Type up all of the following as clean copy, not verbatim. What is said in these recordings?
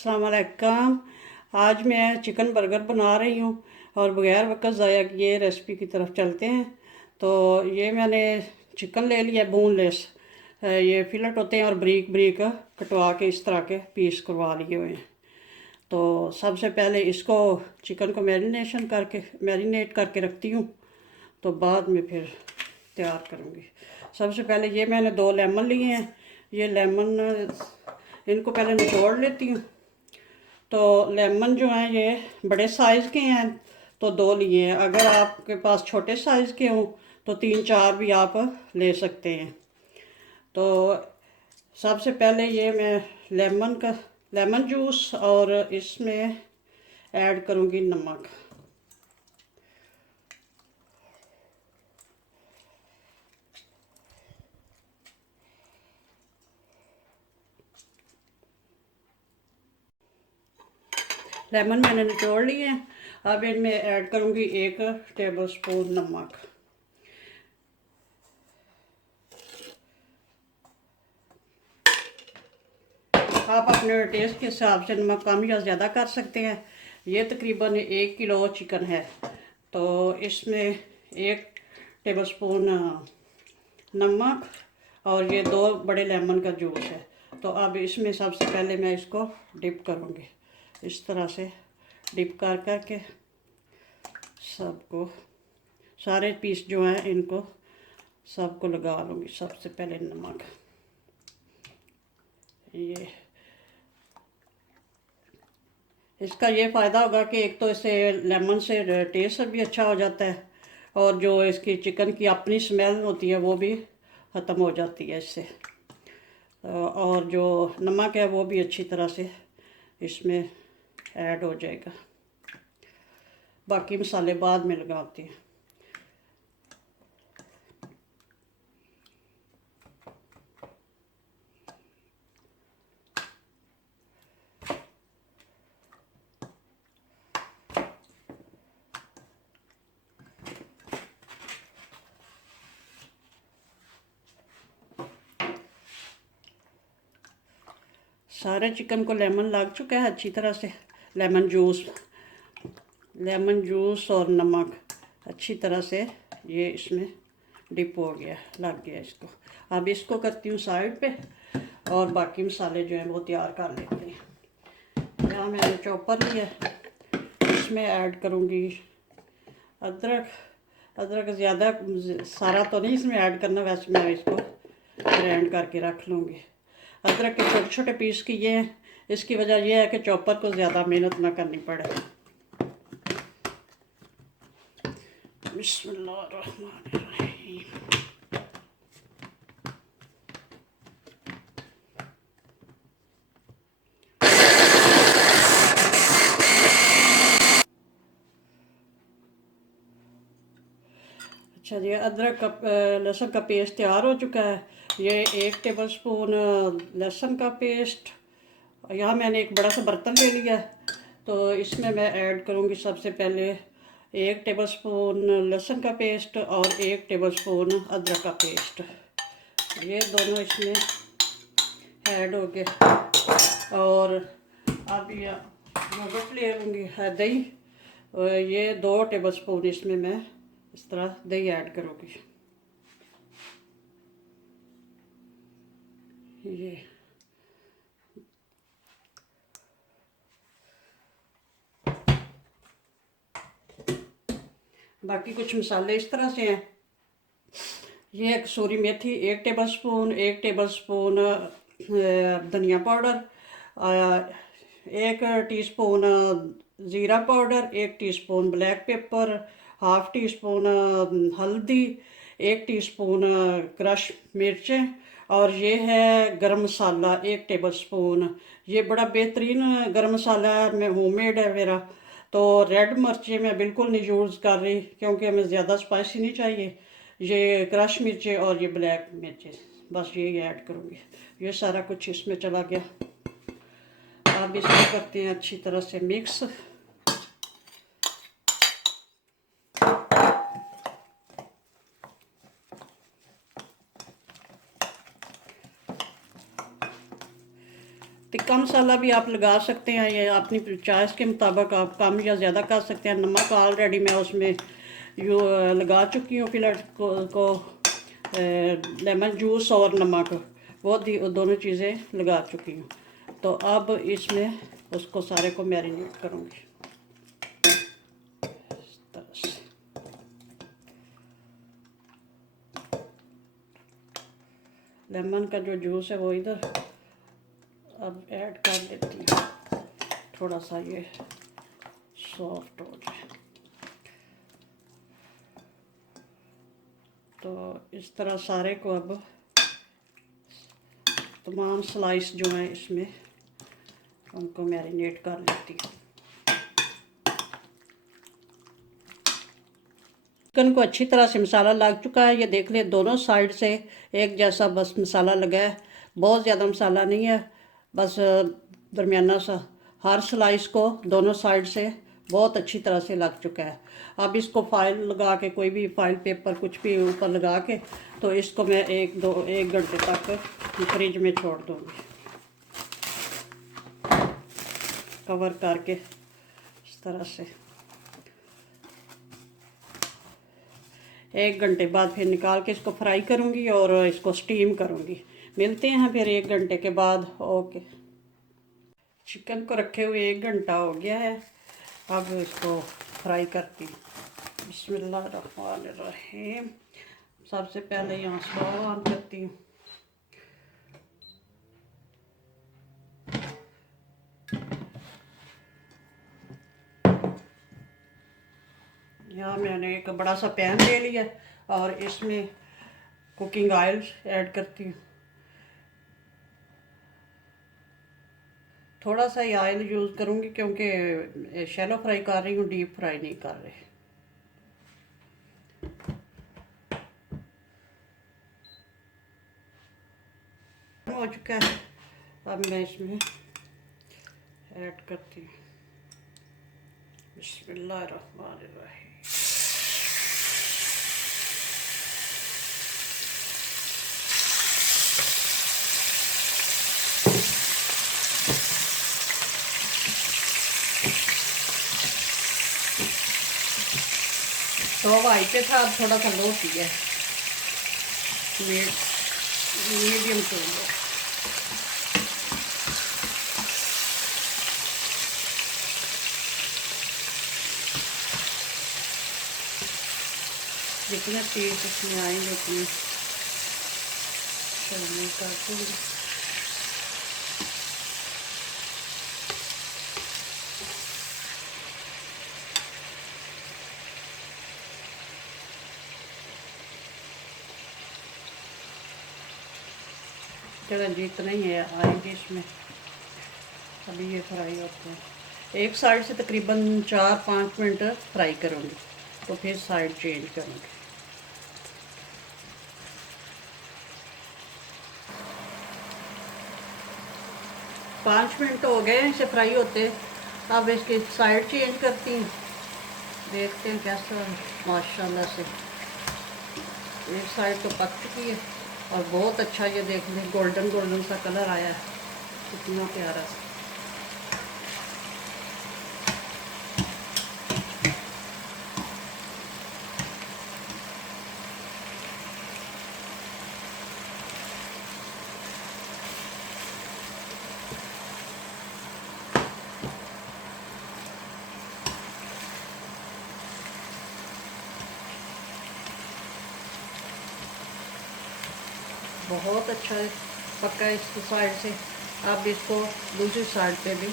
अस्सलाम वालेकुम। आज मैं चिकन बर्गर बना रही हूँ और बग़ैर वक्त ज़ाया किए रेसिपी की तरफ चलते हैं। तो ये मैंने चिकन ले लिया बोनलेस, ये फिलेट होते हैं और ब्रीक ब्रीक कटवा के इस तरह के पीस करवा लिए हुए हैं। तो सबसे पहले इसको चिकन को मैरिनेट करके रखती हूँ, तो बाद में फिर तैयार करूँगी। सबसे पहले ये मैंने 2 लेमन लिए हैं। ये लेमन इनको पहले निचोड़ लेती हूँ। तो लेमन जो हैं ये बड़े साइज़ के हैं तो 2 लिए हैं। अगर आपके पास छोटे साइज़ के हों तो 3-4 भी आप ले सकते हैं। तो सबसे पहले ये मैं लेमन जूस और इसमें ऐड करूँगी नमक। लेमन मैंने निचोड़ लिए हैं। अब इनमें ऐड करूँगी 1 टेबलस्पून नमक। आप अपने टेस्ट के हिसाब से नमक कम या ज़्यादा कर सकते हैं। ये तकरीबन 1 किलो चिकन है, तो इसमें 1 टेबलस्पून नमक और ये 2 बड़े लेमन का जूस है। तो अब इसमें सबसे पहले मैं इसको डिप करूँगी। इस तरह से डिप कर करके सबको, सारे पीस जो हैं इनको सबको लगा लूँगी। सबसे पहले नमक, ये इसका ये फ़ायदा होगा कि एक तो इससे लेमन से टेस्ट भी अच्छा हो जाता है और जो इसकी चिकन की अपनी स्मेल होती है वो भी ख़त्म हो जाती है इससे। और जो नमक है वो भी अच्छी तरह से इसमें ऐड हो जाएगा। बाकी मसाले बाद में लगाते हैं। सारे चिकन को लेमन लग चुका है अच्छी तरह से। लेमन जूस और नमक अच्छी तरह से ये इसमें डिप हो गया, लग गया इसको। अब इसको करती हूँ साइड पे और बाकी मसाले जो हैं वो तैयार कर लेते हैं। यहाँ मैंने चॉपर लिया, इसमें ऐड करूँगी अदरक ज़्यादा सारा तो नहीं इसमें ऐड करना, वैसे मैं इसको ग्राइंड करके रख लूँगी। अदरक के छोटे छोटे पीस किए हैं। इसकी वजह यह है कि चॉपर को ज़्यादा मेहनत ना करनी पड़े। बिस्मिल्लाहिर्रहमानिर्रहीम। अच्छा जी, अदरक का लहसुन का पेस्ट तैयार हो चुका है। ये 1 टेबलस्पून लहसुन का पेस्ट, यहाँ मैंने एक बड़ा सा बर्तन ले लिया है। तो इसमें मैं ऐड करूँगी सबसे पहले 1 टेबलस्पून लहसुन का पेस्ट और 1 टेबलस्पून अदरक का पेस्ट। ये दोनों इसमें ऐड हो गए। और अब योगर्ट ले लूँगी, दही। ये 2 टेबलस्पून इसमें मैं इस तरह दही ऐड करूँगी। ये बाकी कुछ मसाले इस तरह से हैं। ये कसूरी मेथी 1 टेबलस्पून, 1 टेबलस्पून धनिया पाउडर, 1 टीस्पून ज़ीरा powder, 1 teaspoon black pepper, half tea spoon हल्दी, 1 टीस्पून क्रश मिर्चें और ये है गरम मसाला 1 टेबलस्पून। ये बड़ा बेहतरीन गरम मसाला है, मैं होममेड है मेरा। तो रेड मिर्चें मैं बिल्कुल नहीं यूज़ कर रही क्योंकि हमें ज़्यादा स्पाइसी नहीं चाहिए। ये क्रश मिर्चें और ये ब्लैक मिर्चें, बस ये ऐड करूँगी। ये सारा कुछ इसमें चला गया। अब इसको करते हैं अच्छी तरह से मिक्स। कम मसाला भी आप लगा सकते हैं, ये अपनी चॉइस के मुताबिक आप कम या ज़्यादा कर सकते हैं। नमक ऑलरेडी मैं उसमें जो लगा चुकी हूँ फिलर को लेमन जूस और नमक वो दोनों चीज़ें लगा चुकी हूँ। तो अब इसमें उसको सारे को मैरिनेट करूँगी इस तरह से। लेमन का जो जूस है वो इधर अब ऐड कर देती हूँ, थोड़ा सा ये सॉफ्ट हो जाए। तो इस तरह सारे को अब तमाम स्लाइस जो हैं इसमें उनको मैरिनेट कर लेती हूँ। चिकन को अच्छी तरह से मसाला लग चुका है, ये देख ले दोनों साइड से एक जैसा बस मसाला लगा है, बहुत ज़्यादा मसाला नहीं है, बस दरमियाना सा। हर स्लाइस को दोनों साइड से बहुत अच्छी तरह से लग चुका है। अब इसको फाइल लगा के, कोई भी फाइल पेपर कुछ भी ऊपर लगा के, तो इसको मैं एक घंटे तक फ्रिज में छोड़ दूँगी कवर करके इस तरह से। 1 घंटे बाद फिर निकाल के इसको फ्राई करूँगी और इसको स्टीम करूँगी। मिलते हैं फिर 1 घंटे के बाद। ओके, चिकन को रखे हुए 1 घंटा हो गया है, अब इसको फ्राई करती हूँ। बिस्मिल्लाहिर्रहमानिर्रहीम। सबसे पहले यहाँ स्टोव ऑन करती हूँ। यहाँ मैंने एक बड़ा सा पैन ले लिया और इसमें कुकिंग ऑयल ऐड करती हूँ। थोड़ा सा ही ऑयल यूज़ करूँगी क्योंकि शैलो फ्राई कर रही हूँ, डीप फ्राई नहीं कर रही। हो चुका है, अब मैं इसमें ऐड करती हूँ। बिस्मिल्लाहिर्रहमानिर्रहीम। तो हाई पे था, अब थोड़ा सा लो किया है, मीडियम टू लो। जितने पीस इसमें आएंगे उतने शामिल कर दूँगी। चलो जितने ही है आएंगे इसमें, अभी ये फ्राई होते हैं। एक साइड से तकरीबन 4-5 मिनट फ्राई करूँगी, तो फिर साइड चेंज करूँगी। पाँच मिनट हो गए इसे फ्राई होते, अब इसकी साइड चेंज करती हूँ। देखते हैं कैसा, माशाल्लाह से एक साइड तो पक चुकी है और बहुत अच्छा, ये देख लें गोल्डन गोल्डन सा कलर आया है, कितना प्यारा सा। बहुत अच्छा पका है इसकी साइड से। अब इसको दूसरी साइड पे भी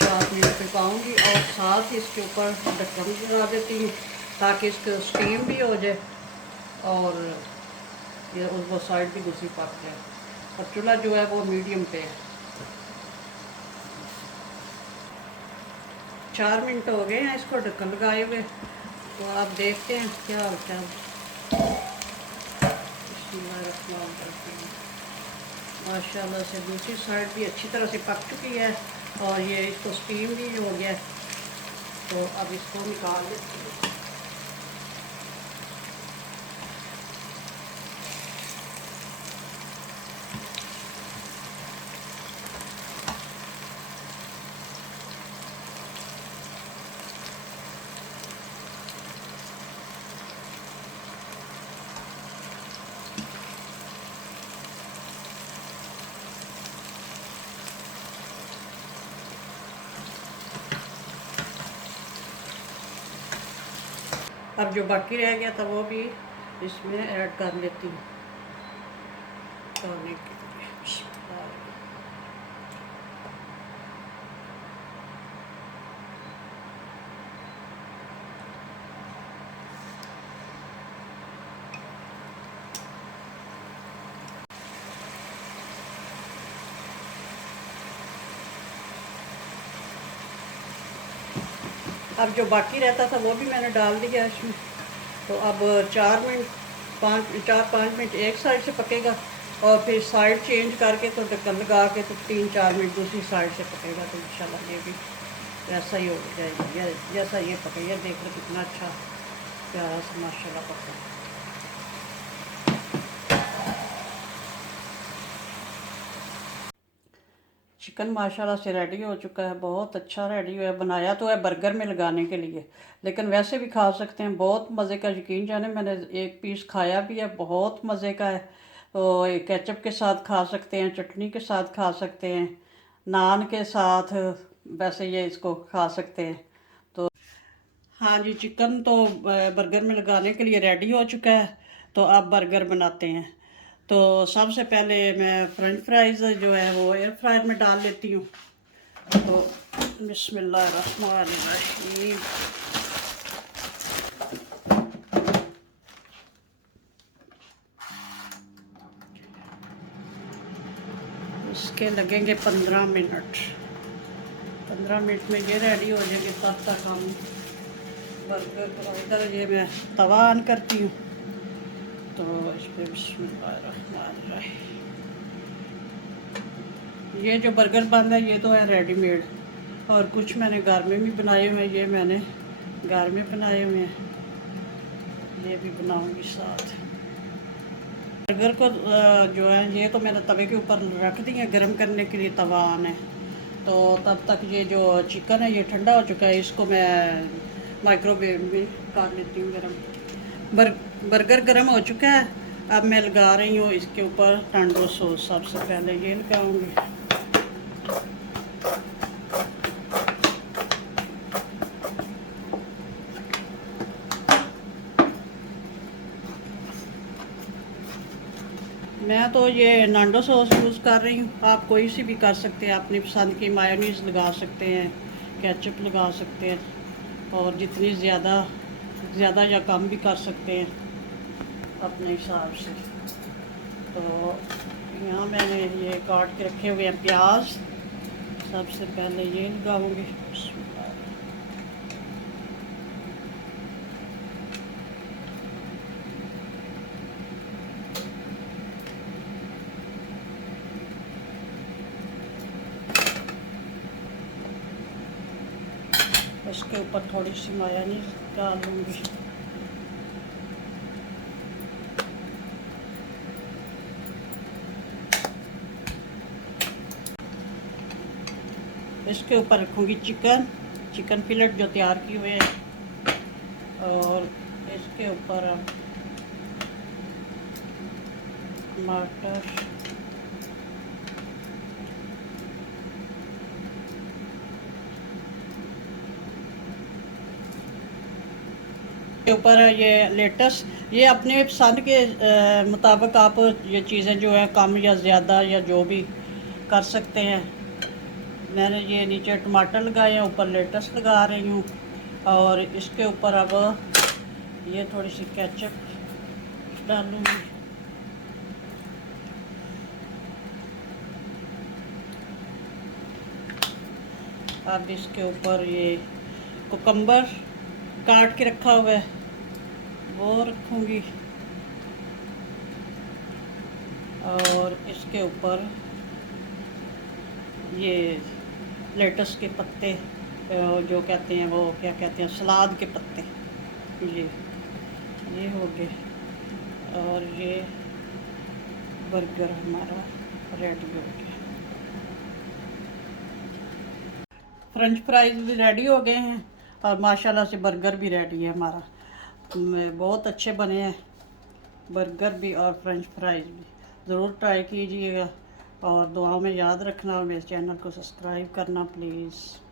4 मिनट पकाऊंगी और साथ ही इसके ऊपर ढक्कन लगा देती हूँ ताकि इसका स्टीम भी हो जाए और ये वो साइड भी दूसरी पक जाए। और चूल्हा जो है वो मीडियम पे है। 4 मिनट हो गए हैं इसको ढक्कन लगाए हुए, तो आप देखते हैं क्या होता है। माशाल्लाह से दूसरी साइड भी अच्छी तरह से पक चुकी है और ये इसको स्टीम भी हो गया है, तो अब इसको निकाल लेती हूँ। अब जो बाकी रह गया था वो भी इसमें ऐड कर लेती हूँ खाने के लिए। अब जो बाकी रहता था वो भी मैंने डाल दिया इसमें। तो अब 4 5 मिनट एक साइड से पकेगा और फिर साइड चेंज करके तो ढक्कन लगा के तो 3 4 मिनट दूसरी साइड से पकेगा। तो इंशाल्लाह ये भी ऐसा ही हो जाएगा जैसा ये पकेगा। देख लो कितना अच्छा प्यारा सा माशाल्लाह पका। चिकन माशाल्लाह से रेडी हो चुका है, बहुत अच्छा रेडी हुआ है। बनाया तो है बर्गर में लगाने के लिए, लेकिन वैसे भी खा सकते हैं, बहुत मज़े का। यकीन जाने मैंने एक पीस खाया भी है, बहुत मज़े का है। तो केचप के साथ खा सकते हैं, चटनी के साथ खा सकते हैं, नान के साथ वैसे ये इसको खा सकते हैं। तो हाँ जी, चिकन तो बर्गर में लगाने के लिए रेडी हो चुका है। तो अब बर्गर बनाते हैं। तो सबसे पहले मैं फ्रेंच फ्राइज़ जो है वो एयर फ्रायर में डाल लेती हूँ। तो बिस्मिल्लाहिर्रहमानिर्रहीम। इसके लगेंगे 15 मिनट। 15 मिनट में ये रेडी हो जाएंगे, तब तक हम बर्गर को इधर ये मैं तवा ऑन करती हूँ। तो इस पर बिस्मिल्लाहिर्रहमानिर्रहीम। ये जो बर्गर बन है ये तो है रेडीमेड, और कुछ मैंने घर में भी बनाए हुए हैं। ये मैंने घर में बनाए हुए हैं, ये भी बनाऊंगी साथ। बर्गर को जो है ये तो मैंने तवे के ऊपर रख दी है गर्म करने के लिए, तवा ऑन है। तो तब तक ये जो चिकन है ये ठंडा हो चुका है, इसको मैं माइक्रोवेव में कर लेती हूँ गर्म। बर्गर गर्म हो चुका है। अब मैं लगा रही हूँ इसके ऊपर टमाटो सॉस। सबसे पहले ये लगाऊंगी। मैं तो ये नांडो सॉस यूज़ कर रही हूँ, आप कोई सी भी कर सकते हैं, अपनी पसंद की। मायोनीज़ लगा सकते हैं, केचप लगा सकते हैं, और जितनी ज़्यादा या कम भी कर सकते हैं अपने हिसाब से। तो यहाँ मैंने ये काट के रखे हुए हैं प्याज। सबसे पहले ये लगाऊंगी। इसके ऊपर थोड़ी सी मायोनीज़ डाल दूँगी। इसके ऊपर रखूँगी चिकन फिलेट जो तैयार किए हुए हैं, और इसके ऊपर टमाटर, के ऊपर ये लेटस। ये अपने पसंद के मुताबिक आप ये चीज़ें जो है कम या ज़्यादा या जो भी कर सकते हैं। मैंने ये नीचे टमाटर लगाए हैं, ऊपर लेटस लगा रही हूँ, और इसके ऊपर अब ये थोड़ी सी केचप डालूँगी। अब इसके ऊपर ये कुकम्बर काट के रखा हुआ है वो रखूँगी, और इसके ऊपर ये लेटस के पत्ते, जो कहते हैं वो क्या कहते हैं, सलाद के पत्ते, ये हो गए। और ये बर्गर हमारा रेडी हो गया। फ्रेंच फ्राइज भी रेडी हो गए हैं, और माशाल्लाह से बर्गर भी रेडी है हमारा। बहुत अच्छे बने हैं बर्गर भी और फ्रेंच फ्राइज भी। ज़रूर ट्राई कीजिएगा, और दुआओं में याद रखना, और मेरे चैनल को सब्सक्राइब करना प्लीज़।